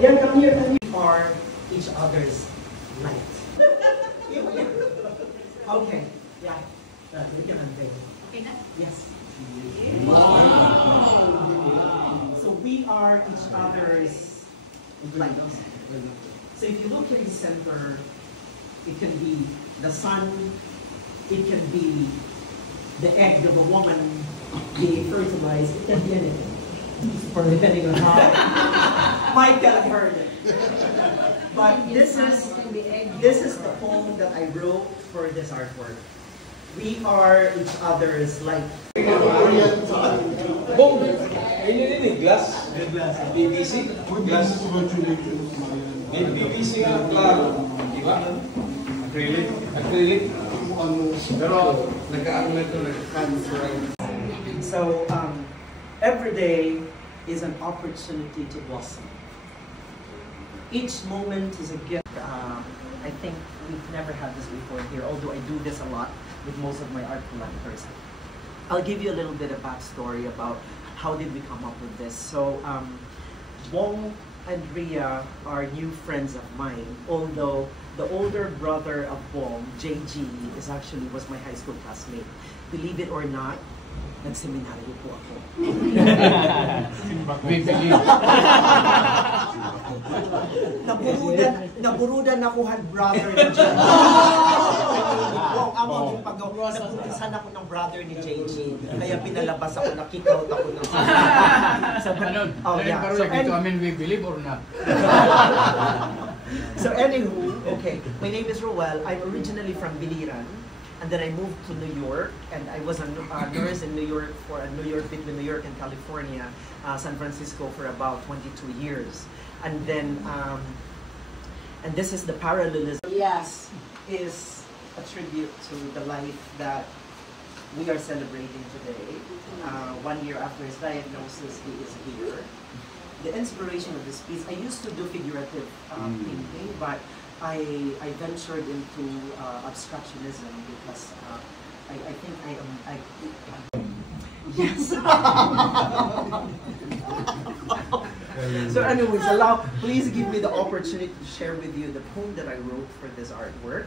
Yeah, come here. We are each other's light. Okay. Yeah. We can unveil. Okay na? Yes. Wow. So we are each other's light. So if you look in the center, it can be the sun, it can be the egg of a woman being fertilized, it can be anything. For depending on how Michael heard it. But this is the poem that I wrote for this artwork. We are each other's light. Bong, ini glass, PVC, glass. PVC nga klaro, di ba? Acrylic. Pero nag-aano ito, nag-cancer. So every day is an opportunity to blossom. Each moment is a gift. I think we've never had this before here, although I do this a lot with most of my art collectors. I'll give you a little bit of backstory about how did we come up with this. So Bong and Ria are new friends of mine, although the older brother of Bong, JG, was my high school classmate. Believe it or not, nagseminaryo po ako. We believe. Naburudan ako had brother ni JG. Nagputisan ako ng brother ni JG. Kaya pinalabas ako, nakikout ako ng So, we believe or not? So anywho, okay, my name is Roel. I'm originally from Biliran. And then I moved to New York, and I was a nurse in New York between New York and California, San Francisco for about 22 years. And then, and this is the parallelism. Yes, is a tribute to the life that we are celebrating today. 1 year after his diagnosis, he is here. The inspiration of this piece, I used to do figurative painting, but I ventured into abstractionism because I think yes. So anyways, please give me the opportunity to share with you the poem that I wrote for this artwork.